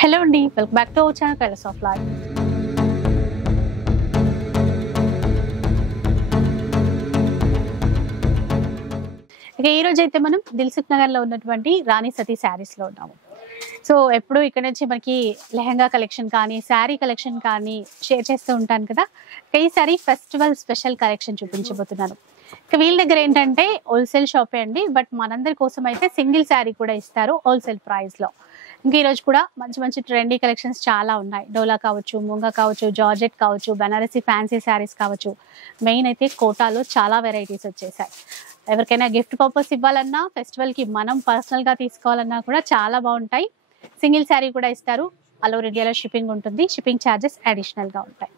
Hello అండి, welcome back to our channel colours of life. ఇక ఈ రోజు అయితే మనం దిల్సుఖ్ నగర్ లో ఉన్నటువంటి రాణి సతీ శారీస్ లో ఉన్నాము. సో ఎప్పుడు ఇక్కడ నుంచి మనకి లెహంగా కలెక్షన్ కానీ శారీ కలెక్షన్ కానీ షేర్ చేస్తూ ఉంటాను కదా. ఈ సారీ ఫెస్టివల్ స్పెషల్ కలెక్షన్ చూపించబోతున్నాను. ఇక వీళ్ళ దగ్గర ఏంటంటే హోల్సేల్ షాపే అండి, బట్ మనందరి కోసం అయితే సింగిల్ శారీ కూడా ఇస్తారు హోల్సేల్ ప్రైస్ లో. ఇంకా ఈరోజు కూడా మంచి మంచి ట్రెండీ కలెక్షన్స్ చాలా ఉన్నాయి. డోలా కావచ్చు, ముంగా కావచ్చు, జార్జెట్ కావచ్చు, బనారసి ఫ్యాన్సీ శారీస్ కావచ్చు. మెయిన్ అయితే కోటాలో చాలా వెరైటీస్ వచ్చేసాయి. ఎవరికైనా గిఫ్ట్ పర్పస్ ఇవ్వాలన్నా, ఫెస్టివల్కి మనం పర్సనల్గా తీసుకోవాలన్నా కూడా చాలా బాగుంటాయి. సింగిల్ శారీ కూడా ఇస్తారు. ఆల్ ఓవర్ ఇండియాలో షిప్పింగ్ ఉంటుంది. షిప్పింగ్ ఛార్జెస్ అడిషనల్గా ఉంటాయి.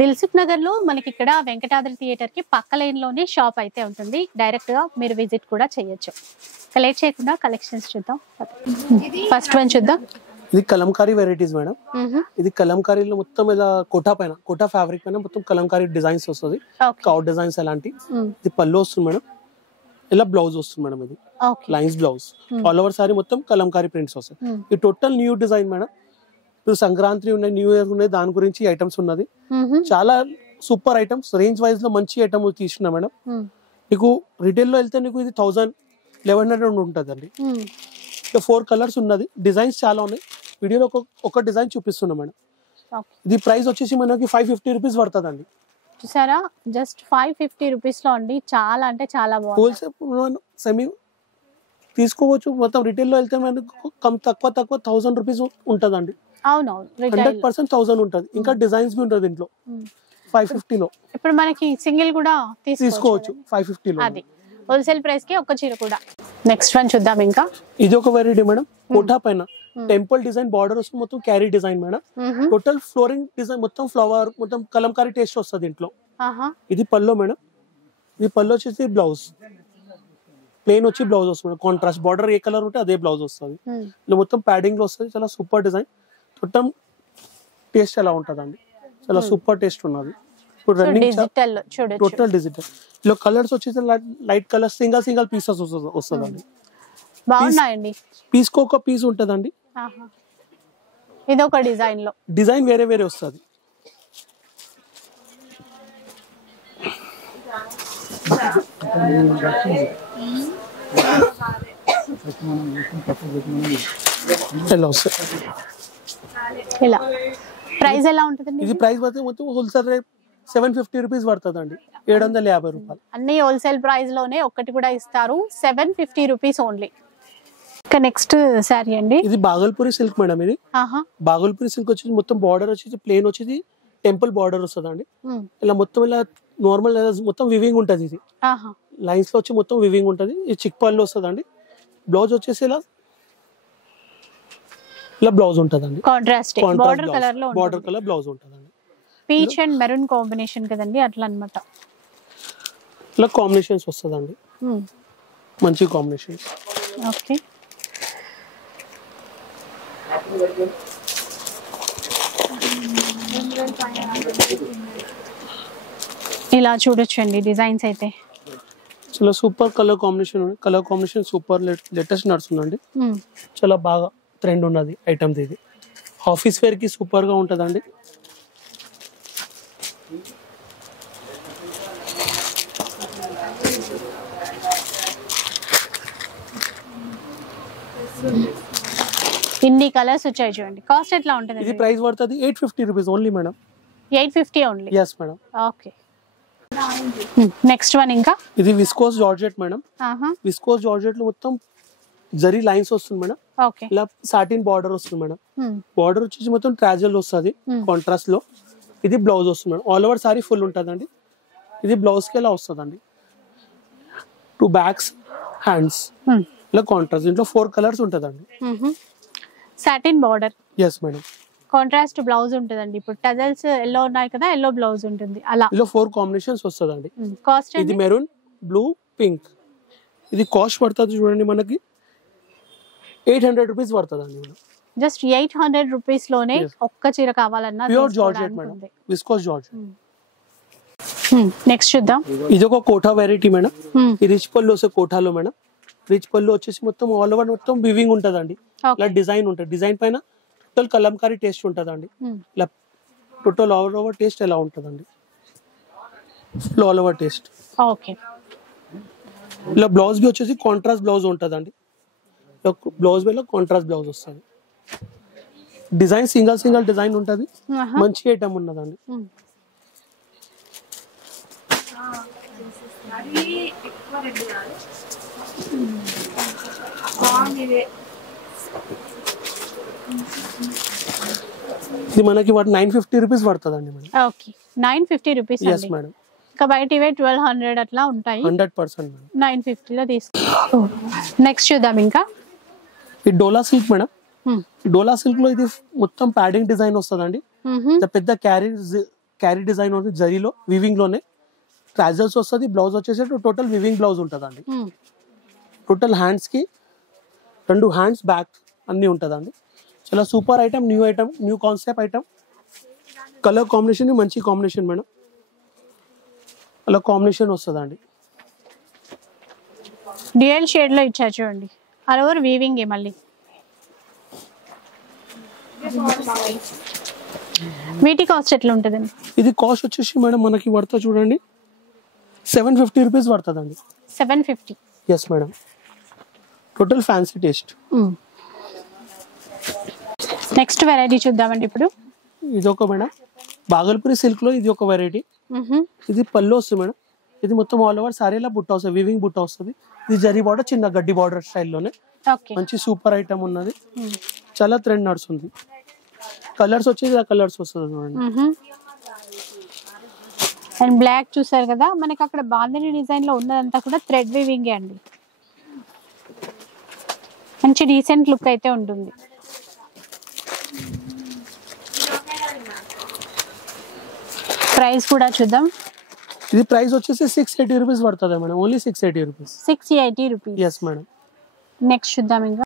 దిల్సుఖ్ నగర్లో మనకి ఇక్కడ వెంకటాద్రి థియేటర్కి పక్క లైన్లోనే షాప్ అయితే ఉంటుంది. డైరెక్ట్గా మీరు విజిట్ కూడా చేయొచ్చు. లేట్ చేయకుండా కలెక్షన్స్ చూద్దాం. ఫస్ట్ వన్ చూద్దాం. ఇది కలంకారీ వెరైటీస్ మేడం. ఇది కలంకారీలో మొత్తం ఇలా కోటా ఫ్యాబ్రిక్ పైన మొత్తం కలంకారీ డిజైన్స్ వస్తుంది. కౌట్ డిజైన్స్ అలాంటి. ఇది పళ్ళు వస్తుంది మేడం. ఇలా బ్లౌజ్ వస్తుంది మేడం. ఇది lines blouse. All over sari మొత్తం కలంకారీ ప్రింట్స్ వస్తాయి. ఇది టోటల్ న్యూ డిజైన్ మేడం. ఇప్పుడు సంక్రాంతి ఉన్నాయి, న్యూ ఇయర్ ఉన్నాయి, దాని గురించి ఐటమ్స్ ఉన్నది. చాలా సూపర్ ఐటమ్స్, రేంజ్ వైజ్ లో మంచి ఐటమ్ తీసుకున్నా మేడం. నీకు రిటైల్ లో వెళ్తే నీకు ఇది 1100 ఉంటుంది అండి. 4 కలర్స్ ఉన్నది. డిజైన్స్ చాలా ఉన్నాయి. వీడియోలో ఒక డిజైన్ చూపిస్తున్నా మేడం. ఇది ప్రైస్ వచ్చేసి మనకి 550 రూపీస్ పడుతుంది అండి. చూసారా, జస్ట్ 550 రూపీస్ లో అండి. చాలా అంటే చాలా బాగుంది. హోల్సేల్ సెమీ తీసుకోవచ్చు. మొత్తం రిటైల్ లో వెళ్తే మనకు తక్కువ 1000 రూపీస్ ఉంటదండి. అవునవును, 100% 1000 ఉంటది. ఇంకా డిజైన్స్ బి ఉంటుంది దీంట్లో. 550 లో ఇప్పుడు మనకి సింగిల్ కూడా తీసుకోవచ్చు 550 లో. అది హోల్సేల్ ప్రైస్ కి ఒక చీర కూడా. నెక్స్ట్ వన్ చూద్దాం. ఇంకా ఇది ఒక వెరైటీ మేడం. కోటా పైన టెంపుల్ డిజైన్ బార్డర్ వస్తుంది. మొత్తం carry design madam. Total flooring design మొత్తం ఫ్లవర్ మొత్తం కలంకారీ టేస్ట్ వస్తుంది దీంట్లో. ఇది పల్లో మేడం. ఇది పల్లో వచ్చేసి బ్లౌజ్ ప్లేన్ వచ్చి బ్లౌజ్ వస్తుంది. కాంట్రాస్ట్ బార్డర్ ఏ కలర్ ఉంటే అదే బ్లౌజ్ వస్తుంది. ఇలా మొత్తం ప్యాడింగ్ లో వస్తుంది. చాలా సూపర్ డిజైన్. మొత్తం టేస్ట్ ఎలా ఉంటదండి, చాలా సూపర్ టేస్ట్ ఉన్నది. ఇప్పుడు రన్నింగ్ టోటల్ డిజిటల్. ఇలా కలర్స్ వచ్చేసి లైట్ కలర్ సింగల్ పీసెస్ వస్తుందండి. బాగున్నాయండి. పీస్ కు ఒక పీస్ ఉంటదండి. ఇది ఒక డిజైన్ లో డిజైన్ వేరే వేరే వస్తుంది. ఇలా ప్రైస్ ఎలా ఉంటుందండి? ఇది ప్రైస్ మొత్తం హోల్సేల్ రేట్ 750 రూపీస్ పడుతుందండి. 750 రూపాయలు. అన్ని హోల్సేల్ ప్రైస్ లోనే ఒకటి కూడా ఇస్తారు. 750 రూపీస్ ఓన్లీ. ఇక నెక్స్ట్ శారీ అండి. ఇది బాగల్పూరి సిల్క్ మేడం. ఇది బాగల్పూరి సిల్క్ వచ్చేసి మొత్తం బార్డర్ వచ్చేసి ప్లేన్ వచ్చేసి టెంపుల్ బార్డర్ వస్తుందండి. ఇలా మొత్తం ఇలా నార్మల్ మొత్తం వివింగ్ ఉంటది. ఇది లైన్స్ లో వచ్చి మొత్తం వివింగ్ ఉంటది. ఇది చిక్ పళ్ళు వస్తుందండి. బ్లౌజ్ వచ్చేసి ఇలా బ్లౌజ్ ఉంటదండి. కాంట్రాస్ట్ బార్డర్ కలర్ బ్లౌజ్ ఉంటదండి. పీచ్ అండ్ మెరూన్ కాంబినేషన్ కదండి, అట్లా అన్నమాట. ఇలా కాంబినేషన్స్ వస్తుందండి. మంచి కాంబినేషన్స్. ఓకే, ఇలా చూడొచ్చండి డిజైన్స్ అయితే. చాలా super colour combination super latest నడుస్తుందండి. చాలా బాగా ట్రెండ్ ఉన్నది ఐటమ్. ఇది ఆఫీస్ వేర్ కి సూపర్ గా ఉంటదండి. ఇన్ని కలర్స్ వచ్చాయి చూడండి. కాస్ట్ ఎట్లా ఉంటుంది? ఇది ప్రైస్ పడుతుంది 850 rupees only madam. 850 only. yes madam. Okay, next one. ఇంకా ఇది viscose georgette madam. Viscose georgette లో మొత్తం జరీ లైన్స్ వస్తుంది మేడం. ఓకే, ఇలా సాటిన్ బార్డర్ వస్తుంది మేడం. బార్డర్ వచ్చేసి మొత్తం ట్రాజల్ వస్తుంది కాంట్రాస్ట్ లో. ఇది బ్లౌజ్ వస్తుంది madam. All over sari full ఉంటదండి. ఇది బ్లౌజ్ కి ఎలా వస్తుందండి. 2 బ్యాక్స్ హ్యాండ్స్ ఇలా కాంట్రాస్ట్. దీంట్లో 4 కలర్స్ ఉంటదండి. Satin border. yes madam. Contrast blouse ఉంటదండి. ఇప్పుడు టజల్స్ ఎల్లో ఉన్నాయి కదా, ఎల్లో బ్లౌజ్ ఉంటుంది. అలా ఇలా 4 కాంబినేషన్స్ వస్తదండి. కాస్ట్ ఇది మెరూన్, బ్లూ, పింక్. ఇది కాస్ట్ పడుతుంది చూడండి మనకి 800 రూపీస్ పడుతుందండి మేడం. జస్ట్ 800 రూపీస్ లోనే ఒక్క చీర కావాలన్నా pure georgette madam. Viscose georgette. Next చూద్దాం. ఇది ఒక కోటా వెరైటీ మేడం. ఈ రిచ్ పళ్ళు వస్తే కోటాలో మేడం. రిచ్ పళ్ళు వచ్చేసి మొత్తం ఆల్ ఓవర్ మొత్తం వివింగ్ ఉంటదండి. ఇలా డిజైన్ ఉంటుంది. డిజైన్ పైన టోటల్ కలంకారీ టేస్ట్ ఉంటుందండి. ఇలా టోటల్ ఆల్ ఓవర్ టేస్ట్ ఎలా ఉంటుందండి, full all over taste. Okay. ఇలా బ్లౌజ్ బి వచ్చేసి కాంట్రాస్ట్ బ్లౌజ్ ఉంటుందండి. బ్లౌజ్ బిలో కాంట్రాస్ట్ బ్లౌజ్ వస్తుంది. డిజైన్ సింగల్ డిజైన్ ఉంటుంది. మంచి ఐటమ్ ఉన్నదండి. ఇది మనకి 950 రూపీస్ పడుతుందండి madam. Okay, 950 rupees. Yes madam. ఇంకా బయట ఇవే 1200 అట్లా ఉంటాయి. 100% మేడం. 950 లో తీసుకో. నెక్స్ట్ చూద్దాం ఇంకా. ఈ డోలా సిల్క్ మేడం. డోలా సిల్క్ లో ఇది మొత్తం ప్యాడింగ్ డిజైన్ వస్తుందండి. పెద్ద క్యారీ డిజైన్ ఉంటుంది జరీలో, వివింగ్ లోనే ట్రాజల్స్ వస్తుంది. బ్లౌజ్ వచ్చేసి టోటల్ వివింగ్ బ్లౌజ్ ఉంటుందండి. టోటల్ హ్యాండ్స్ కి 2 హ్యాండ్స్ బ్యాక్ అన్ని ఉంటుందండి. చాలా super item, new concept item. Colour combination మంచి కాంబినేషన్ మేడం. అలా కాంబినేషన్ వస్తుందండి. డ్యూయల్ షేడ్ లో ఇచ్చారు చూడండి. ఆల్ ఓవర్ వీవింగ్ మళ్ళీ. వీటి కాస్ట్ ఎట్లా ఉంటుందండి? ఇది కాస్ట్ వచ్చేసి మేడం మనకి పడుతుంది చూడండి 750 రూపీస్ పడుతుందండి. 750. Yes madam. Total fancy taste. Next variety చూద్దామండి ఇప్పుడు. ఇది ఒక మేడం బాగల్పూరి సిల్క్ లో ఇది ఒక వెరైటీ. ఇది పళ్ళు వస్తుంది మేడం. ఇది మొత్తం ఆల్ ఓవర్ సారీలా బుట్ట వస్తుంది, వివింగ్ బుట్ట వస్తుంది. ఇది జరీ బార్డర్, చిన్న గడ్డి బార్డర్ స్టైల్లోనే మంచి సూపర్ ఐటమ్ ఉన్నది. చాలా ట్రెండ్ నడుస్తుంది. కలర్స్ వచ్చేది ఆ కలర్స్ వస్తుంది మేడం. అండ్ బ్లాక్ చూసారు కదా, మనకి అక్కడ బాందిని డిజైన్ లో ఉన్నదంతా కూడా థ్రెడ్ వీవింగ్ అండి. మంచి డీసెంట్ లుక్ అయితే ఉంటుంది. ప్రైస్ కూడా చూద్దాం. ఇది ప్రైస్ వచ్చేసి 680 రూపీస్ పడుతుంది madam. Only 680 rupees. 680 rupees. Yes madam. Next చూద్దాం ఇంకా.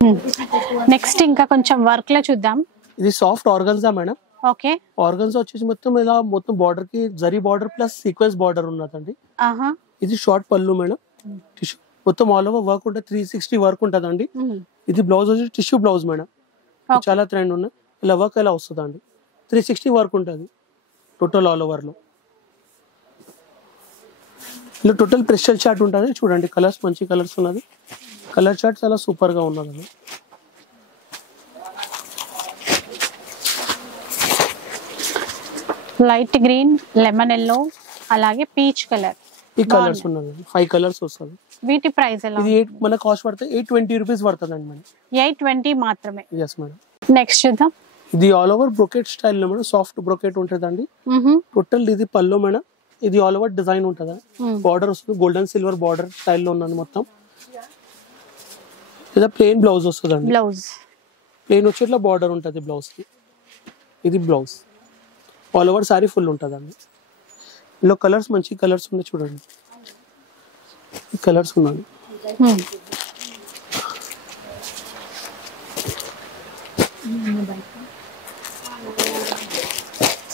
నెక్స్ట్ ఇంకా కొంచెం వర్క్ లో చూద్దాం. ఇది soft organza madam. Okay. Organza వచ్చేసి మొత్తం ఇలా మొత్తం బార్డర్ కి zari border plus sequence border ఉన్నదండి. ఇది షార్ట్ పళ్ళు మేడం. టిష్యూ మొత్తం ఆల్ ఓవర్ వర్క్ ఉంటుంది. 360 వర్క్ ఉంటుందండి. ఇది బ్లౌజ్ వచ్చి టిష్యూ బ్లౌజ్ మేడం. చాలా ట్రెండ్ ఉన్నాయి. ఇలా వర్క్ ఎలా వస్తుందండి. 360 వర్క్ ఉంటుంది టోటల్ ఆల్ ఓవర్ లో. ఇలా టోటల్ ప్రెషర్ చార్ట్ ఉంటుంది చూడండి. కలర్స్ మంచి కలర్స్ ఉన్నది. కలర్ చార్ట్ చాలా సూపర్ గా ఉన్నదండి. లైట్ గ్రీన్, లెమన్ ఎల్లో, అలాగే పీచ్ కలర్. ఈ కలర్స్ ఉన్నది. 5 కలర్స్ వస్తుంది. వీటి ప్రైస్ ఎలా? ఇది మన కాస్ట్ పడితే 820 రూపీస్ పడుతుందండి మేడం. 820 మాత్రమే. Yes madam. నెక్స్ట్ చూద్దాం. ఇది ఆల్ ఓవర్ బ్రోకెట్ స్టైల్ లో మేడం. సాఫ్ట్ బ్రోకెట్ ఉంటుందండి. టోటల్ ఇది పళ్ళు మేడం. ఇది ఆల్ ఓవర్ డిజైన్ ఉంటుంది. బార్డర్ వస్తుంది గోల్డెన్ సిల్వర్ బార్డర్ స్టైల్లో ఉన్నది మొత్తం. ఇది ప్లెయిన్ బ్లౌజ్ వస్తుందండి. బ్లౌజ్ ప్లెయిన్ వచ్చి ఇట్లా బార్డర్ ఉంటుంది బ్లౌజ్ కి. ఇది blouse all over sari full ఉంటుందండి. ఇందులో కలర్స్ మంచి కలర్స్ ఉన్నాయి చూడండి. ఈ కలర్స్ ఉన్నాయి.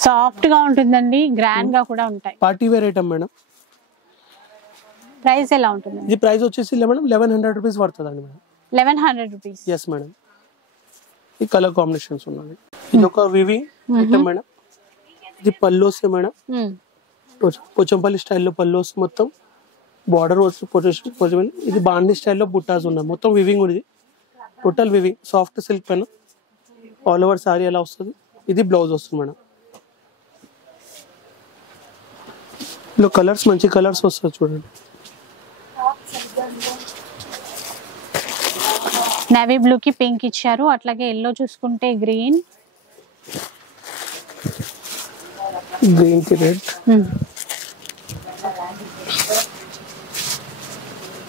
సాఫ్ట్ గా ఉంటుందండి, గ్రాండ్ గా కూడా ఉంటాయి. Party wear item madam. Price ఎలా ఉంటుంది? ఇది ప్రైస్ వచ్చేసి మేడం 1100 రూపీస్ పడుతుందండి మేడం. 1100 రూపీస్. Yes madam. ఈ కలర్ కాంబినేషన్స్ ఉన్నాయి. ఇది ఒక వివింగ్ ఐటమ్ మేడం. ఇది పళ్ళు వస్తే మేడం పోచంపల్లి స్టైల్లో పళ్ళు వస్తే మొత్తం బార్డర్ వచ్చి ఇది బాండీ స్టైల్లో బుట్టాస్ ఉన్నాయి. మొత్తం వివింగ్ ఉంది. టోటల్ వివింగ్ సాఫ్ట్ సిల్క్ పైన ఆల్ ఓవర్ సారీ ఎలా వస్తుంది. ఇది బ్లౌజ్ వస్తుంది మేడం. ఇందులో కలర్స్ మంచి కలర్స్ వస్తుంది చూడండి. నేవీ బ్లూ కి పింక్ ఇచ్చారు. అట్లాగే ఎల్లో చూసుకుంటే గ్రీన్, గ్రీన్ కి red,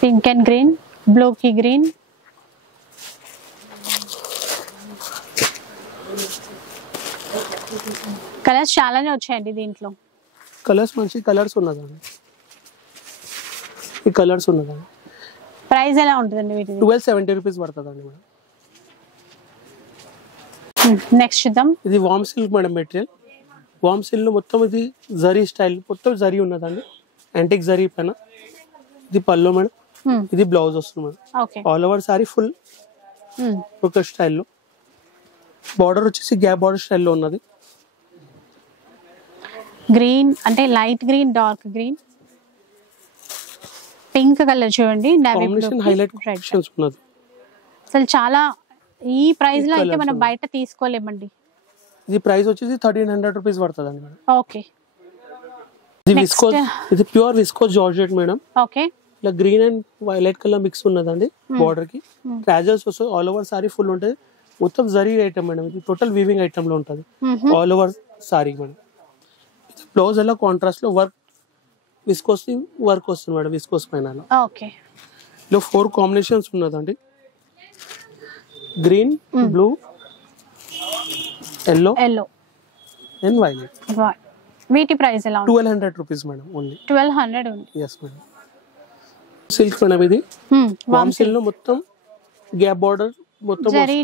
pink and green, blue కి గ్రీన్, కలర్స్ చాలానే వచ్చాయండి దీంట్లో. కలర్స్ మంచి కలర్స్ ఉన్నదండి. ఈ కలర్స్ ఉన్నదండి. ప్రైస్ ఎలా ఉంటుందండి వీటి? 1270 రూపీస్ పడుతుందండి మేడం. నెక్స్ట్ చూద్దాం. ఇది వామ్ సిల్క్ మేడం మెటీరియల్. వామ్ సిల్క్ లో మొత్తం ఇది జరీ స్టైల్ మొత్తం జరీ ఉన్నదండి. యాంటిక్ జరీ పైన ఇది పళ్ళు మేడం. ఇది బ్లౌజ్ వస్తుంది madam. All over sari full ఒక స్టైల్లో బార్డర్ వచ్చేసి గ్యాప్ బార్డర్ స్టైల్లో ఉన్నది. గ్రీన్ అంటే light green, dark green, pink colour చూడండి, navy blue, combination highlight combinations ఉన్నది. అసలు చాలా ఈ ప్రైస్ లో అయితే మనం బయట తీసుకోలేమండి. ఇది ప్రైస్ వచ్చేసి 1300 రూపీస్ పడుతుందండి మేడం. ఓకే. ఇది విస్కోస్, ఇది pure viscose georgette madam. Okay. ఇలా green and violet colour mix ఉన్నదండి బార్డర్ కి. ట్రాజల్స్ వస్తాయి, ఆల్ ఓవర్ సారీ ఫుల్ ఉంటుంది. మొత్తం జరీ ఐటమ్ మేడం, ఇది టోటల్ వీవింగ్ ఐటమ్ లో ఉంటుంది all over sari madam. Blouse ఎలా కాంట్రాస్ట్ లో వర్క్ విస్కోస్ వర్క్ వస్తుంది మేడం, విస్కోస్ పైన. ఓకే. లో 4 కాంబినేషన్స్ ఉన్నదండి, green, blue, yellow and violet. వీటి ప్రైస్ ఎలా ఉంది? 1200 రూపీస్ మేడం ఓన్లీ. 1200 ఉంది. yes madam. సిల్క్ మేడం ఇది. వామ్ సిల్క్ లో మొత్తం గ్యాప్ బార్డర్, మొత్తం జరీ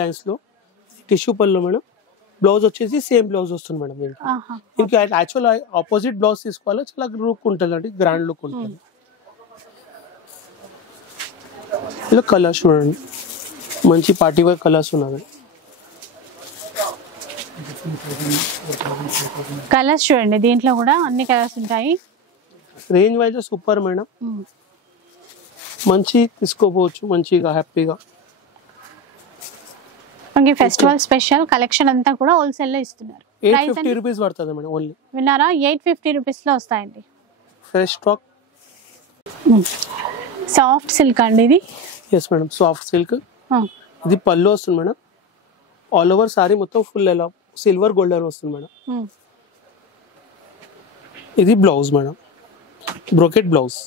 లైన్స్ లో టిష్యూ పళ్ళు మేడం. బ్లౌజ్ వచ్చేసి సేమ్ బ్లౌజ్ వస్తుంది మేడం. దీనికి యాక్చువల్ ఆపోజిట్ బ్లౌజ్ తీసుకోవాలి, చాలా లుక్ ఉంటుంది అండి, గ్రాండ్ లుక్ ఉంటుంది. ఇలా కలర్స్ చూడండి, మంచి పార్టీ వేర్ కలర్స్ ఉన్నది. కలర్స్ చూడండి, దీంట్లో కూడా అన్ని కలర్స్ ఉంటాయి. రేంజ్ వైజ్ సూపర్ మేడం, మంచి తీసుకోపోవచ్చు మంచిగా హ్యాపీగా. ఫెస్టివల్ స్పెషల్ కలెక్షన్ అంతా కూడా హోల్సేల్ లో ఇస్తున్నారు. 850 రూపీస్ పడుతుంది మేడం ఓన్లీ. విన్నారా? 850 రూపీస్ లో వస్తాయండి. Fresh stock. సాఫ్ట్ సిల్క్ అండి ఇది. Yes madam, soft silk. ఇది పళ్ళు వస్తుంది మేడం, ఆల్ ఓవర్ సారీ మొత్తం ఫుల్ ఎలా సిల్వర్ గోల్డెన్ వస్తుంది మేడం. ఇది బ్లౌజ్ మేడం, బ్రోకెట్ బ్లౌజ్.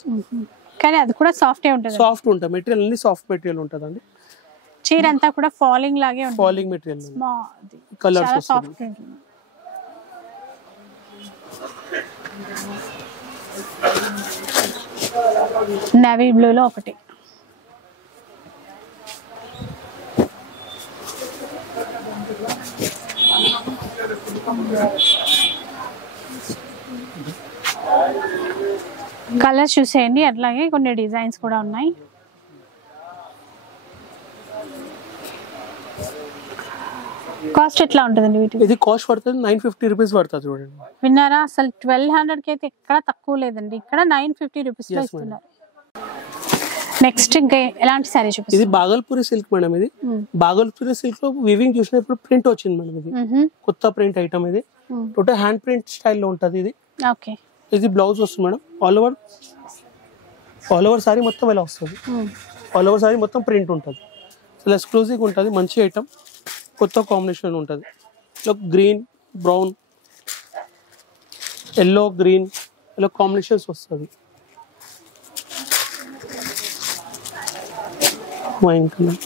కానీ అది కూడా సాఫ్ట్ ఉంటుంది. సాఫ్ట్ ఉంటుంది మెటీరియల్, అన్ని సాఫ్ట్ మెటీరియల్ ఉంటుందండి. చీర అంతా కూడా ఫాలింగ్ లాగే ఉంటుంది. ఫాలింగ్ మెటీరియల్, కలర్స్ సాఫ్ట్ ఉంటుంది. నేవీ బ్లూ లో ఒకటి. కలర్స్ చూసేయండి, అట్లాగే కొన్ని డిజైన్స్ కూడా ఉన్నాయి. కాస్ట్ ఎట్లా ఉంటుందండి వీటికి? ఇది కాస్ట్ పడుతుంది 950 రూపీస్ పడుతుంది చూడండి. విన్నారా? అసలు 1200 కి అయితే ఎక్కడ తక్కువ లేదండి, ఇక్కడ 950 రూపీస్ లో ఇస్తున్నారు. నెక్స్ట్ ఇంకా ఎలాంటి సారీ చూపిస్తారు? ఇది బాగల్పూరి సిల్క్ మేడం. ఇది బాగల్పూరి సిల్క్ లో వీవింగ్ చూసినప్పుడు ప్రింట్ వచ్చింది మేడం. ఇది కొత్త ప్రింట్ ఐటమ్, ఇది టోటల్ హ్యాండ్ ప్రింట్ స్టైల్ లో ఉంటది ఇది. ఓకే. ఇది బ్లౌజ్ వస్తుంది మేడం, ఆల్ ఓవర్ సారీ మొత్తం ఎలా వస్తుంది, ఆల్ ఓవర్ సారీ మొత్తం ప్రింట్ ఉంటుంది. చాలా ఎక్స్క్లూజివ్ ఉంటుంది, మంచి ఐటమ్, కొత్త కాంబినేషన్ ఉంటుంది. గ్రీన్, బ్రౌన్, ఎల్లో, గ్రీన్ ఇలా కాంబినేషన్స్ వస్తుంది. వైన్ కలర్,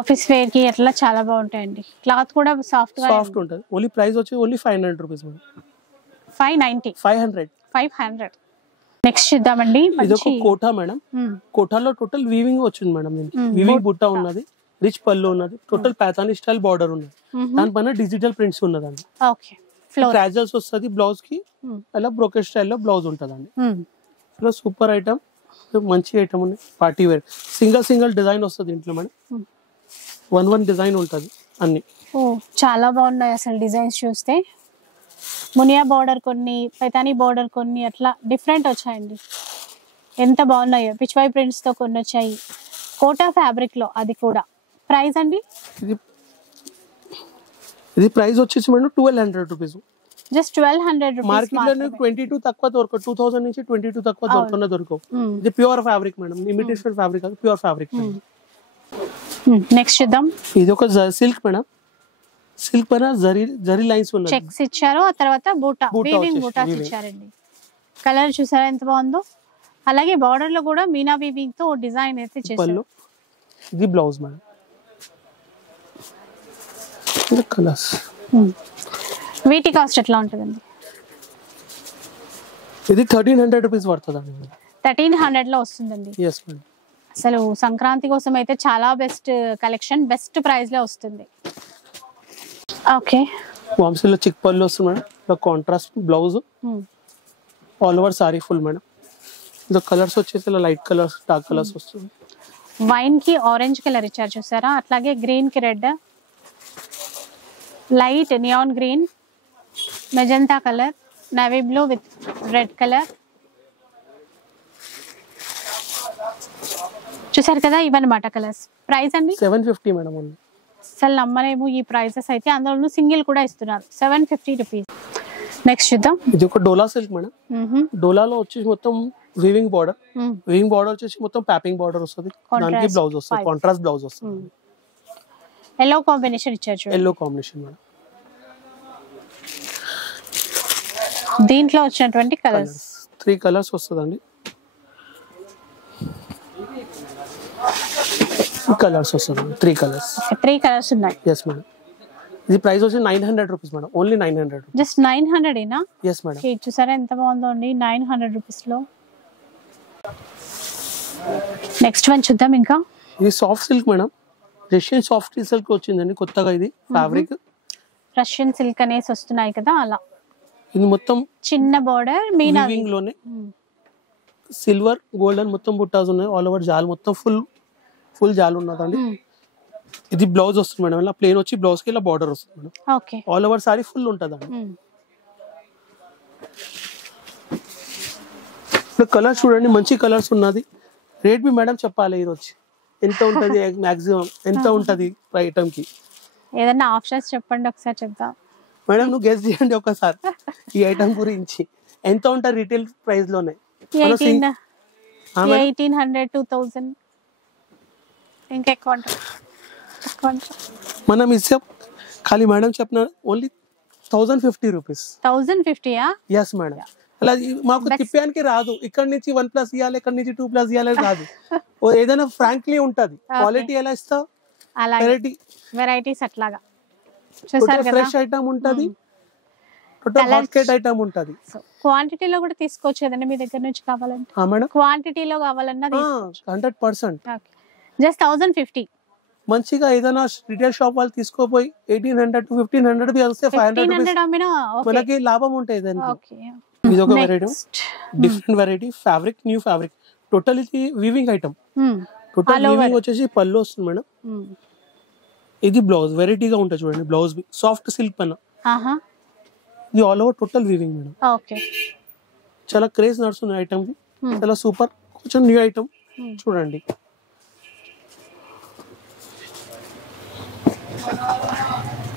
ఆఫీస్ వేర్ కి అట్లా చాలా బాగుంటాయండి. క్లాత్ కూడా సాఫ్ట్ ఉంటుంది. ఓన్లీ ప్రైస్ వచ్చి ఓన్లీ 500 రూపీస్ మేడం. 590. 500. నెక్స్ట్ చూద్దామండి. ఇది ఒక కోటా మేడం. కోటాలో టోటల్ వీవింగ్ వచ్చింది మేడం. వీవింగ్ బుట్ట ఉన్నది, రిచ్ పళ్ళు ఉన్నది, టోటల్ ప్యాథానీ స్టైల్ బార్డర్ ఉన్నది, దానిపైన డిజిటల్ ప్రింట్స్ ఉన్నదండి. ట్రాజల్స్ వస్తుంది బ్లౌజ్ కి, అలా బ్రోకెట్ స్టైల్ లో బ్లౌజ్ ఉంటదండి. సూపర్ ఐటమ్, మంచి ఐటమ్ ఉంది. పార్టీ వేర్ సింగిల్ డిజైన్ వస్తుంది ఇంట్లో మేడం. 1 డిజైన్ ఉంటది అన్ని. చాలా బాగున్నాయి అసలు డిజైన్స్ చూస్తే. మునియా బార్డర్ కొన్ని, పైతానీ బార్డర్ కొన్ని, అట్లా డిఫరెంట్ వచ్చాయండి. ఎంత బాగున్నాయో. పిచ్వై ప్రింట్స్ తో కొన్ని వచ్చాయి, కోటా ఫ్యాబ్రిక్ లో. అది కూడా ప్రైస్ అండి? ఇది ప్రైస్ వచ్చేసి madam 1200 rupees. Just 1200 rupees. Market లో 22 తక్కువ దొరకవు, 2000 నుంచి 22 తక్కువ దొరకవు. ఇది pure fabric madam, imitation fabric కాదు, ప్యూర్ ఫ్యాబ్రిక్. నెక్స్ట్ చూద్దాం. ఇది ఒక సిల్క్ మేడం. సిల్క్ పైన జరీ లైన్స్ ఉన్నాయి, చెక్స్ ఇచ్చారు, ఆ తర్వాత వీవింగ్ బూటాస్ ఇచ్చారండి. కలర్ చూసారా ఎంత బాగుందో. అలాగే బార్డర్ లో కూడా మీనా వీవింగ్ తో డిజైన్ అయితే చేశారు. ఇది బ్లౌజ్ మేడం. ఇది కలర్స్. వీటి కాస్ట్ ఎట్లా ఉంటుందండి? ఇది 1300 రూపీస్ పడుతుందండి. 1300 లో వస్తుందండి. Yes madam. అసలు సంక్రాంతి కోసం అయితే చాలా బెస్ట్ కలెక్షన్, బెస్ట్ ప్రైస్ లో వస్తుంది. ఓకే. వామ్సిల్ లో చిక్ పళ్ళు వస్తుంది madam. Contrast blouse, all over sari full madam. ఇందులో కలర్స్ వచ్చేసి ఇలా లైట్ కలర్స్, డార్క్ కలర్స్ వస్తుంది. వైన్ కి ఆరెంజ్ కలర్ ఇచ్చారు చూసారా, అట్లాగే గ్రీన్ కి red, light neon green, magenta colour, navy blue with red colour. చూసారు కదా, ఇవన్నమాట కలర్స్. ప్రైస్ అండి 750 మేడం ఓన్లీ. అసలు నమ్మలేము ఈ ప్రైసెస్ అయితే. అందులో సింగిల్ కూడా ఇస్తున్నారు 750 రూపీస్. నెక్స్ట్ చూద్దాం. ఇది ఒక డోలా సిల్క్ మేడం. డోలాలో వచ్చేసి మొత్తం వీవింగ్ బార్డర్, వీవింగ్ బార్డర్ వచ్చేసి మొత్తం ప్యాపింగ్ బార్డర్ వస్తుంది. దానికి బ్లౌజ్ వస్తుంది, కాంట్రాస్ట్ బ్లౌజ్ వస్తుంది. ఎల్లో కాంబినేషన్ ఇచ్చారు చూడండి. Yellow combination madam. దీంట్లో వచ్చినటువంటి కలర్స్ 3 కలర్స్ వస్తుందండి. కలర్స్ వస్తుంది 3 కలర్స్. 3 కలర్స్ ఉన్నాయి. Yes madam. ఇది ప్రైస్ వచ్చి 900 రూపీస్ మేడం, ఓన్లీ 900. జస్ట్ 900 ఏనా? Yes madam. చూసారా ఎంత బాగుందో అండి, 900 రూపీస్ లో. నెక్స్ట్ వన్ చూద్దాం. ఇంకా ఇది soft silk madam, Russian soft silk వచ్చిందండి కొత్తగా. ఇది ఫ్యాబ్రిక్ రష్యన్ సిల్క్ అనేసి వస్తున్నాయి కదా, అలా. ఇది మొత్తం చిన్న బోర్డర్ వీవింగ్ లోనే సిల్వర్ గోల్డెన్ మొత్తం బుట్టాస్ ఉన్నాయి. ఆల్ ఓవర్ జాల్ మొత్తం ఫుల్ జాల్ ఉన్నదండి. ఇది బ్లౌజ్ వస్తుంది మేడం, ఇలా ప్లేన్ వచ్చి బ్లౌజ్ కి ఇలా బార్డర్ వస్తుంది madam. Okay. All over sari full ఉంటదండి. ఇప్పుడు కలర్స్ చూడండి, మంచి కలర్స్ ఉన్నది. రేట్ బి మేడం చెప్పాలి ఈరోజు ఎంత ఉంటది, మాక్సిమం ఎంత ఉంటది ఐటమ్ కి. ఏదన్నా ఆప్షన్స్ చెప్పండి ఒకసారి, చెప్తా మేడం. నువ్వు గెస్ చేయండి ఒకసారి ఈ ఐటమ్ గురించి ఎంత ఉంటది రీటైల్ ప్రైస్ లోనే. 1800, 2000 ఇంకా ఎక్కువ ఉంటుంది. మనం ఇచ్చే ఖాళీ మేడం చెప్పిన ఓన్లీ 1050 రూపీస్. 1050యా? Yes madam. అలా మాకు తిప్పానికి రాదు. ఇక్కడ నుంచి 1+ ఇవ్వాలి, ఇక్కడ నుంచి 2+ ఇవ్వాలి రాదు. ఏదైనా ఫ్రాంక్లీ ఉంటది. క్వాలిటీ ఎలా ఇస్తా, వెరైటీస్ అట్లాగా. చూసారు కదా, ఫ్రెష్ ఐటమ్ ఉంటది, టోటల్ మార్కెట్ ఐటమ్ ఉంటది. క్వాంటిటీలో కూడా తీసుకోవచ్చు కదండి మీ దగ్గర నుంచి కావాలంటే. మేడం క్వాంటిటీలో కావాలన్నా 100%. జస్ట్ 1050. మంచిగా ఏదైనా రిటైల్ షాప్ వాళ్ళు తీసుకోపోయి 1800 to 1500 బి వస్తే 500 రూపీస్ మనకి లాభం ఉంటుంది. ఇది ఒక variety, different variety fabric, new fabric. Total ఇది వీవింగ్ ఐటమ్. టోటల్ వీవింగ్ వచ్చేసి పళ్ళు వస్తుంది మేడం. ఇది బ్లౌజ్ వెరైటీగా ఉంటుంది చూడండి. బ్లౌజ్ సాఫ్ట్ సిల్క్ పైన. ఇది all over total weaving madam. చాలా క్రేజ్ నడుస్తుంది ఐటమ్ ది. చాలా సూపర్, కొంచెం న్యూ ఐటమ్ చూడండి.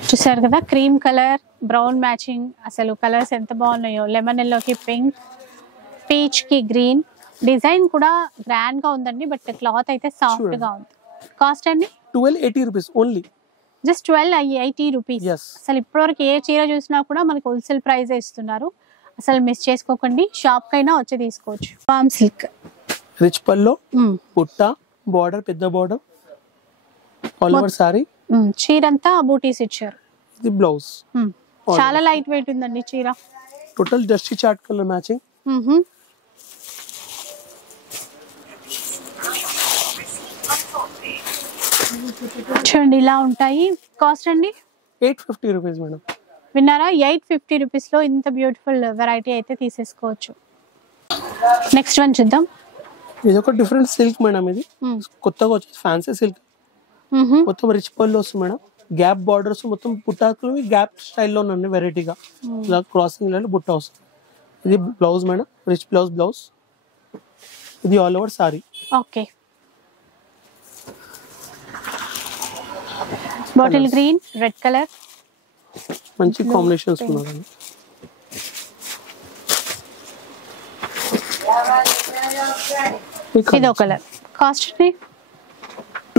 చూసారు కదా, క్రీమ్ కలర్, బ్రౌన్ మ్యాచింగ్. అసలు కలర్స్ ఎంత బాగున్నాయో. లెమన్ ఎల్లోకి పింక్, పీచ్ కి గ్రీన్. డిజైన్ కూడా గ్రాండ్ గా ఉందండి, బట్ క్లాత్ అయితే సాఫ్ట్ గా ఉంది. కాస్ట్ అండి 1280 రూపీస్ ఓన్లీ. Just 1280 rupees. అసలు ఇప్పటివరకు ఏ చీర చూసినా కూడా మనకి హోల్సేల్ ప్రైస్ ఇస్తున్నారు. అసలు మిస్ చేసుకోకండి, షాప్ కైనా వచ్చి తీసుకోవచ్చు. పామ్ సిల్క్, రిచ్ పల్లో, పుట్ట బార్డర్, పెద్ద బార్డర్, ఆల్ ఓవర్ సారీ. చీర అంతా బూటీస్ ఇచ్చారు. ఇది బ్లౌజ్. చాలా లైట్ వెయిట్ ఉందండి చీర. Total dusty chat colour matching. చూడండి ఇలా ఉంటాయి. కాస్ట్ అండి 850 రూపీస్ మేడం. విన్నారా, 850 రూపీస్ లో ఇంత బ్యూటిఫుల్ వెరైటీ అయితే తీసేసుకోవచ్చు. నెక్స్ట్ వన్ చూద్దాం. ఇది ఒక డిఫరెంట్ సిల్క్ మేడం. ఇది కొత్తగా వచ్చి ఫ్యాన్సీ సిల్క్. మొత్తం రిచ్ పళ్ళు వస్తుంది మేడం. గ్యాప్ బార్డర్స్ మొత్తం బుట్టాకులు గ్యాప్ స్టైల్లో ఉందండి. వెరైటీగా ఇలా క్రాసింగ్ లో బుట్ట వస్తుంది. ఇది బ్లౌజ్ మేడం, రిచ్ బ్లౌజ్. ఇది all over sorry. Okay. Bottle green, red colour, మంచి కాంబినేషన్స్ ఉన్నాయండి. ఇదో కలర్. కాస్ట్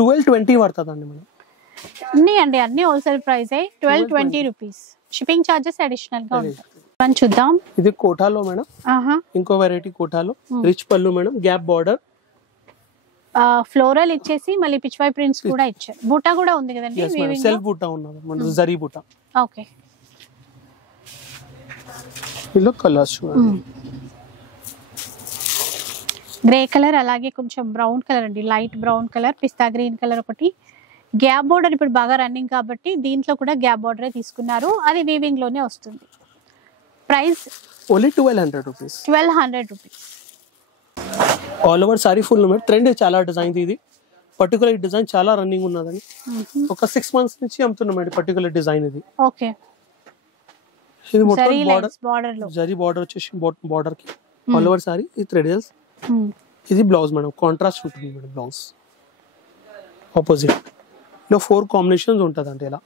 1220 పడుతుందండి మేడం. అన్ని అండి, అన్ని wholesale price 1220 rupees. Shipping charges additional గా ఉంటాయి. మనం చూద్దాం. ఇది కోటాలో మేడం. ఇంకో వెరైటీ కోటాలో, రిచ్ పళ్ళు మేడం, గ్యాప్ బార్డర్, ఫ్లోరల్ ఇచ్చేసి మళ్ళీ పిచ్వై ప్రింట్స్ కూడా ఇచ్చారు. బూటా కూడా ఉంది కదండి, సెల్ఫ్ బూటా ఉన్నది మన జరీ బూటా. ఓకే. ఇలా కలర్స్ చూడండి. గ్రే కలర్, అలాగే కొంచెం బ్రౌన్ కలర్ అండి, లైట్ బ్రౌన్ కలర్, పిస్తా గ్రీన్ కలర్ ఒకటి. గ్యాప్ బోర్డర్ ఇప్పుడు బాగా రన్నింగ్ కాబట్టి దీంట్లో కూడా గ్యాప్ బోర్డరే తీసుకున్నారు. అది వీవింగ్ లోనే వస్తుంది. Price only 1200 rupees. 1200 rupees. All over sari full madam. Trend చాలా డిజైన్ ఇది. పర్టికులర్ డిజైన్ చాలా రన్నింగ్ ఉన్నదండి. ఒక 6 months నుంచి అమ్ముతున్నాం మేడం పర్టికులర్ డిజైన్ ఇది. ఓకే. ఇది మొత్తం బార్డర్ లో జరీ బార్డర్ వచ్చేసి బార్డర్ కి ఆల్ ఓవర్ సారీ ఈ థ్రెడ్స్. ఇది బ్లౌజ్ మేడం. కాంట్రాస్ట్ ఉంటుంది మేడం బ్లౌజ్. ఆపోజిట్ లో 4 కాంబినేషన్స్ ఉంటదండి. ఇలా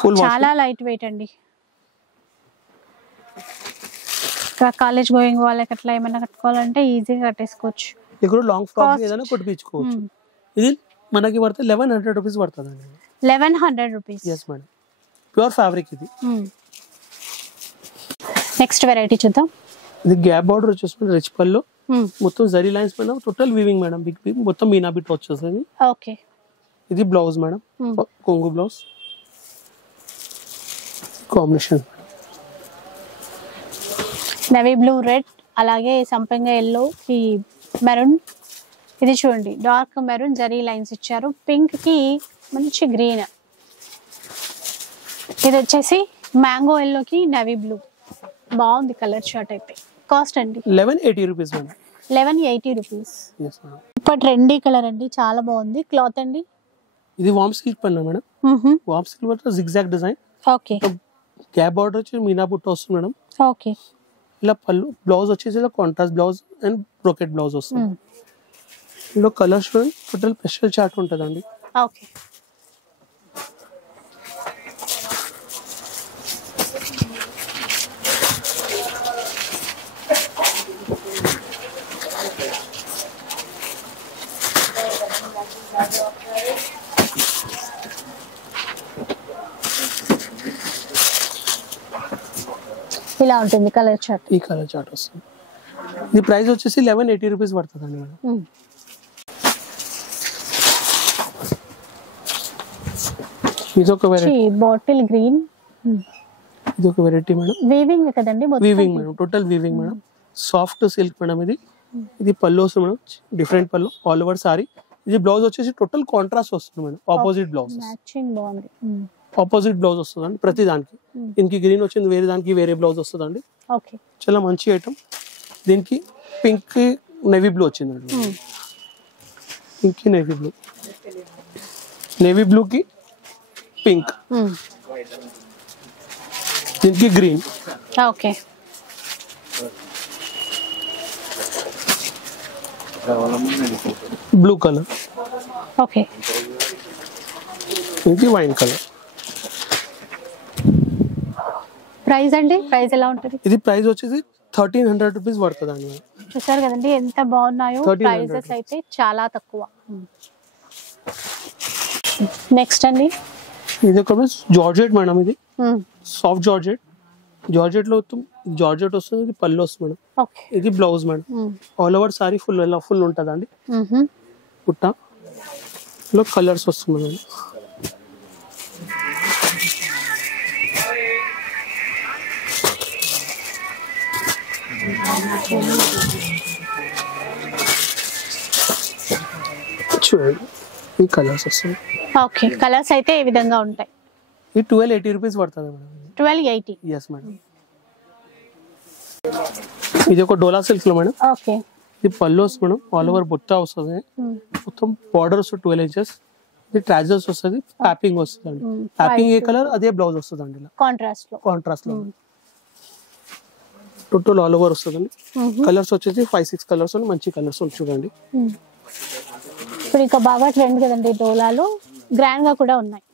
ఫుల్ చాలా లైట్ వెయిట్ అండి. కాలేజ్ గోయింగ్ వాళ్ళకి అట్లా ఏమైనా కట్టుకోవాలంటే ఈజీగా కట్టేసుకోవచ్చు. ఇక్కడ లాంగ్ ఫ్రాక్ ఏదైనా కుట్టించుకోవచ్చు. ఇది మనకి పడితే 1100 రూపీస్ పడుతుందండి. 1100 rupees. Yes madam. Pure fabric ఇది. నెక్స్ట్ వెరైటీ చూద్దాం. ఇది గ్యాప్ బార్డర్ వచ్చేసి రిచ్ పల్లో మొత్తం జరీ లైన్స్ పైన total weaving madam. Big big మొత్తం మీనా బిట్ వచ్చేసింది. ఓకే. ఇది బ్లౌజ్ మేడం. కొంగు blouse combination. Navy blue red, అలాగే సంపంగ ఎల్లో, ఈ మెరూన్. ఇది చూడండి డార్క్ మెరూన్ జరీ లైన్స్ ఇచ్చారు. పింక్ కి మంచి గ్రీన్. ఇది వచ్చేసి మ్యాంగో ఎల్లోకి నవీ బ్లూ. బాగుంది కలర్ చార్ట్ అయితే. కాస్ట్ అండి 1180 rupees madam. 1180 rupees. Yes madam. ఇప్పుడు ట్రెండీ కలర్ అండి, చాలా బాగుంది. క్లాత్ అండి ఇది వామ్ సిల్క్ పన్నా మేడం. వామ్ సిల్క్ పట్ల zigzag design. Okay. Gap border వచ్చి మీనా బుట్ట వస్తుంది మేడం. ఓకే. ఇలా పళ్ళు. బ్లౌజ్ వచ్చేసి ఇలా contrast blouse and brocade blouse వస్తుంది. ఇందులో కలర్స్ టోటల్ స్పెషల్ చార్ట్ ఉంటుందండి. ఓకే. ఇలా ఉంటుంది కలర్ చార్ట్. ఈ కలర్ చార్ట్ వస్తుంది. ఇది ప్రైస్ వచ్చేసి 1180 రూపీస్ పడుతుందండి మేడం. ఇది ఒక వెరైటీ బాటిల్ గ్రీన్. ఇది ఒక వెరైటీ మేడం. వీవింగ్ కదండి మొత్తం. Weaving madam. Total weaving madam. Soft silk madam ఇది. ఇది పళ్ళు వస్తుంది మేడం. డిఫరెంట్ పళ్ళు ఆల్ ఓవర్ సారీ. ఇది బ్లౌజ్ వచ్చేసి టోటల్ కాంట్రాస్ట్ వస్తుంది మేడం. Opposite blouse. మ్యాచింగ్ బాగుంది. ఆపోజిట్ బ్లౌజ్ వస్తుందండి ప్రతి దానికి. దీనికి గ్రీన్ వచ్చింది, వేరే దానికి వేరే బ్లౌజ్ వస్తుందండి. ఓకే. చాలా మంచి ఐటమ్. దీనికి పింక్ నేవీ బ్లూ వచ్చిందండి. Pink navy blue. Navy blue కి పింక్. దీనికి green. Okay. Blue colour. Okay. దీనికి వైన్ కలర్. ప్రైస్ అండి, ప్రైస్ ఎలా ఉంటుంది? ఇది ప్రైస్ వచ్చేసి 1300 రూపీస్ పడుతుంది అండి. చూసారు కదండి ఎంత బాగున్నాయో. ప్రైజెస్ అయితే చాలా తక్కువ. నెక్స్ట్ అండి ఇది ఒక జార్జెట్ మేడం. ఇది సాఫ్ట్ జార్జెట్. జార్జెట్ లో జార్జెట్ వస్తుంది. ఇది పళ్ళు వస్తుంది మేడం. ఓకే. ఇది blouse madam. All over sari full full ఉంటుందండి. పుట్ట లో కలర్స్ వస్తుంది మేడం. చూడండి ఈ కలర్స్ వస్తుంది. ఓకే. కలర్స్ అయితే ఈ విధంగా ఉంటాయి. ఇది 1280 రూపీస్ పడుతుంది మేడం. 1280. Yes madam. ఇది ఒక డోలా సిల్క్ లో మేడం. ఓకే. ఇది పళ్ళు వస్తుంది మేడం. ఆల్ ఓవర్ బుట్ట వస్తుంది. మొత్తం బార్డర్ వస్తుంది 12 inches. ఇది ట్రాజర్స్ వస్తుంది. ప్యాపింగ్ వస్తుంది అండి. ప్యాపింగ్ ఏ కలర్ అదే బ్లౌజ్ వస్తుంది అండి. ఇలా కాంట్రాస్ట్ లో. కాంట్రాస్ట్ లో టోటల్ ఆల్ ఓవర్ వస్తుందండి. కలర్స్ వచ్చేసి 5-6 కలర్స్ మంచి కలర్స్ చూడండి. ఇప్పుడు ఇంకా బాగా ట్రెండ్ కదండి డోలాలు. గ్రాండ్ గా కూడా ఉన్నాయి.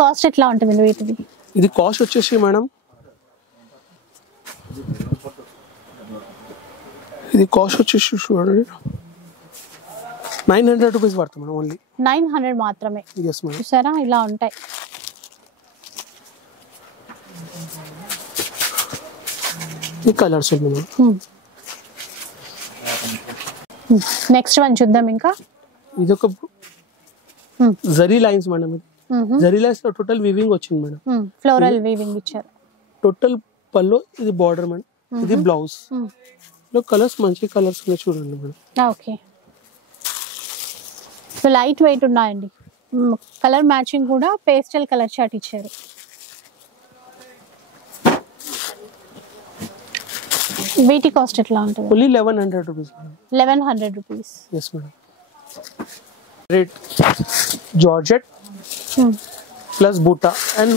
కాస్ట్ ఎట్లా ఉంటుంది వీటిది? ఇది కాస్ట్ వచ్చేసి మేడం ఇది కాస్ట్ వచ్చేసి చూడండి 900 రూపీస్ పడుతుంది మేడం. ఓన్లీ 900 మాత్రమే. Yes madam. చూసారా ఇలా ఉంటాయి. ఈ కలర్స్ ఉన్నాయి. నెక్స్ట్ వన్ చూద్దాం. ఇంకా ఇది ఒక జరీ లైన్స్ మేడం. ఇది జరీ లైన్స్ లో టోటల్ వీవింగ్ వచ్చింది మేడం. ఫ్లోరల్ వీవింగ్ ఇచ్చారు. టోటల్ పల్లో ఇది బార్డర్ మేడం. ఇది బ్లౌజ్ లో కలర్స్ మంచి కలర్స్ ఉన్నాయి చూడండి madam. Okay. So light weight ఉన్నాయండి. కలర్ మ్యాచింగ్ కూడా పేస్టల్ కలర్ చార్ట్ ఇచ్చారు. వీటి కాస్ట్ ఎట్లా ఉంటుంది? Only 1100 rupees madam. 1100 rupees. Yes madam. Rate georgette plus బూటా అండ్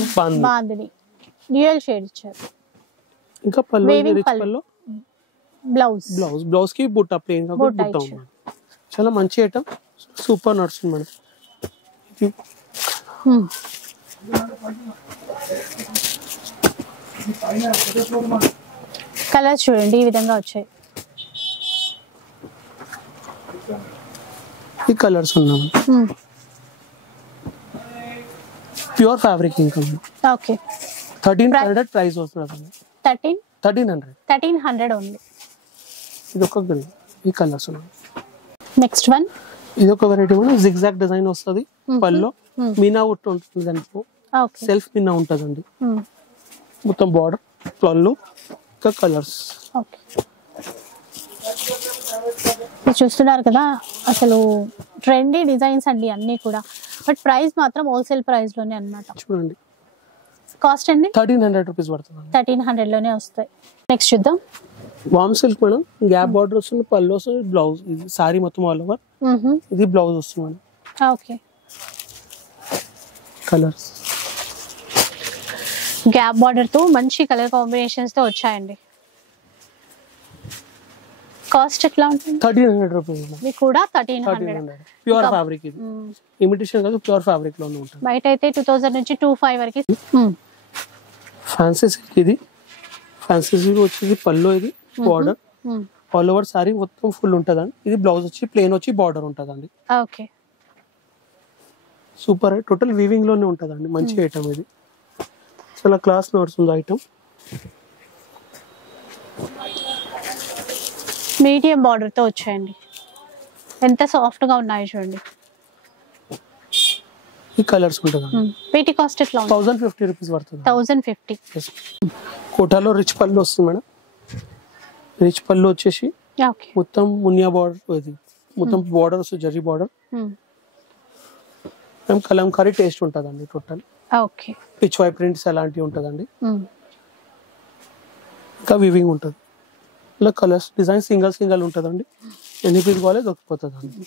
బాందిని డ్యూయల్ షేడ్ ఇచ్చారు. ఇంకా పళ్ళు రిచ్ పళ్ళు. బ్లౌజ్ కి బూటా ప్లెయిన్ గా బూటా ఉంది. చాలా మంచి ఐటమ్, సూపర్ నడుస్తుంది మేడం. కలర్స్ చూడండి ఈ విధంగా వచ్చాయి. ఈ కలర్స్ ఉన్నాయి. ప్యూర్ ఫ్యాబ్రిక్ ఇంకా. ఓకే. 1300 ప్రైస్ వస్తుంది. 1300 ఓన్లీ. ఇది ఒక గ్రీన్. ఈ కలర్స్ ఉన్నాయి. నెక్స్ట్ వన్ ఇది ఒక వెరైటీ కూడా జిగ్జాగ్ డిజైన్ వస్తుంది. పల్లో మీనా ఉట్టు ఉంటుంది, దాంట్లో సెల్ఫ్ మీనా ఉంటుందండి. మొత్తం బార్డర్ పళ్ళు ఇంకా కలర్స్. చూస్తున్నారు కదా, అసలు ట్రెండీ డిజైన్స్ అండి అన్ని కూడా. బట్ ప్రైస్ మాత్రం హోల్సేల్ ప్రైస్ లోనే అన్నమాట. చూడండి కాస్ట్ అండి 1300 రూపీస్ పడుతుంది. 1300 లోనే వస్తాయి. నెక్స్ట్ చూద్దాం. వామ్ సిల్క్ మేడం, గ్యాప్ బార్డర్ వస్తుంది, పళ్ళు వస్తుంది, బ్లౌజ్. ఇది సారీ మొత్తం ఆల్ ఓవర్. ఇది బ్లౌజ్ వస్తుంది madam. Okay. Colours gap border తో మంచి కలర్ కాంబినేషన్స్ తో వచ్చాయండి. కాస్ట్ ఎట్లా ఉంటుంది? 1300 రూపీస్. మీకు కూడా 1300. Pure fabric. ఇది ఇమిటేషన్ కాదు, ప్యూర్ ఫ్యాబ్రిక్ లోనే ఉంటుంది. బయట అయితే 2000 నుంచి 2500 వరకు. Fancy silk. ఇది ఫ్యాన్సీ సిల్క్ వచ్చేది పళ్ళు, ఇది బార్డర్ ఆల్ ఓవర్ సారీ మొత్తం ఫుల్ ఉంటుందండి. ఇది బ్లౌజ్ వచ్చి ప్లేన్ వచ్చి బార్డర్ ఉంటుందండి. ఓకే. సూపర్. టోటల్ వీవింగ్ లోనే ఉంటుందండి. మంచి ఐటమ్ ఇది, చాలా క్లాస్ నడుస్తుంది ఐటమ్. మీడియం బార్డర్ తో వచ్చాయండి. ఎంత సాఫ్ట్ గా ఉన్నాయో చూడండి. ఈ కలర్స్ ఉంటుందండి. వీటి కాస్ట్ ఎట్లా ఉంది? 1050 రూపీస్ పడుతుంది. 1050. కోటాలో రిచ్ పళ్ళు వస్తుంది మేడం. రిచ్ పళ్ళు వచ్చేసి మొత్తం మునియా బార్డర్, ఇది మొత్తం బార్డర్ వస్తుంది, జరీ బార్డర్. మేము కలంకారీ టేస్ట్ ఉంటుందండి total. Okay. Pichwai prints అలాంటివి ఉంటుందండి. ఇంకా వివింగ్ ఉంటుంది. ఇలా కలర్స్ డిజైన్ సింగల్ ఉంటుందండి. ఎన్ని పీస్ కావాలి దొరికిపోతుందండి.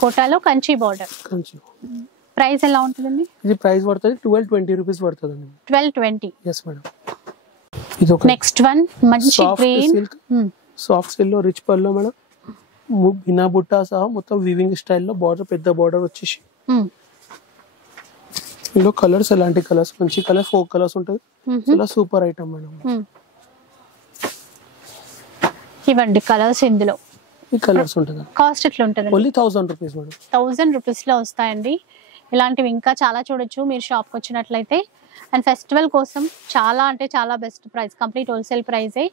కోటాలో కంచి బార్డర్. కంచి. ప్రైస్ ఎలా ఉంటుందండి? ఇది ప్రైస్ పడుతుంది 1220 రూపీస్ పడుతుందండి. 1220. Yes madam. ఇది ఒక నెక్స్ట్ వన్ మంచి గ్రీన్ సిల్క్. సాఫ్ట్ సిల్క్ లో రిచ్ పళ్ళు మేడం. బినా బుట్టా సహా మొత్తం వీవింగ్ స్టైల్లో బార్డర్, పెద్ద బార్డర్ వచ్చేసి. ఇందులో కలర్స్ ఎలాంటి కలర్స్, మంచి కలర్ 4 కలర్స్ ఉంటుంది. చాలా సూపర్ ఐటమ్ మేడం. ఇవ్వండి కలర్స్ ఇందులో. ఈ కలర్స్ ఉంటుంది. కాస్ట్ ఎట్లా ఉంటుంది? Only 1000 rupees madam. 1000 రూపీస్ లో వస్తాయండి. ఇలాంటివి ఇంకా చాలా చూడొచ్చు మీరు షాప్కి వచ్చినట్లయితే. అండ్ ఫెస్టివల్ కోసం చాలా అంటే చాలా బెస్ట్ ప్రైస్, కంప్లీట్ హోల్సేల్ ప్రైజే.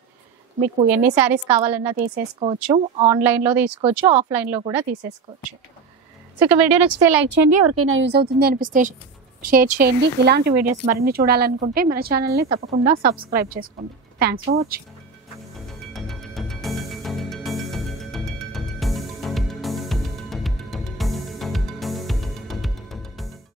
మీకు ఎన్ని శారీస్ కావాలన్నా తీసేసుకోవచ్చు. ఆన్లైన్లో తీసుకోవచ్చు, ఆఫ్లైన్లో కూడా తీసేసుకోవచ్చు. సో ఇక వీడియో నచ్చితే లైక్ చేయండి, ఎవరికైనా యూజ్ అవుతుంది అనిపిస్తే షేర్ చేయండి. ఇలాంటి వీడియోస్ మరిన్ని చూడాలనుకుంటే మన ఛానల్ని తప్పకుండా సబ్స్క్రైబ్ చేసుకోండి. Thanks for watching.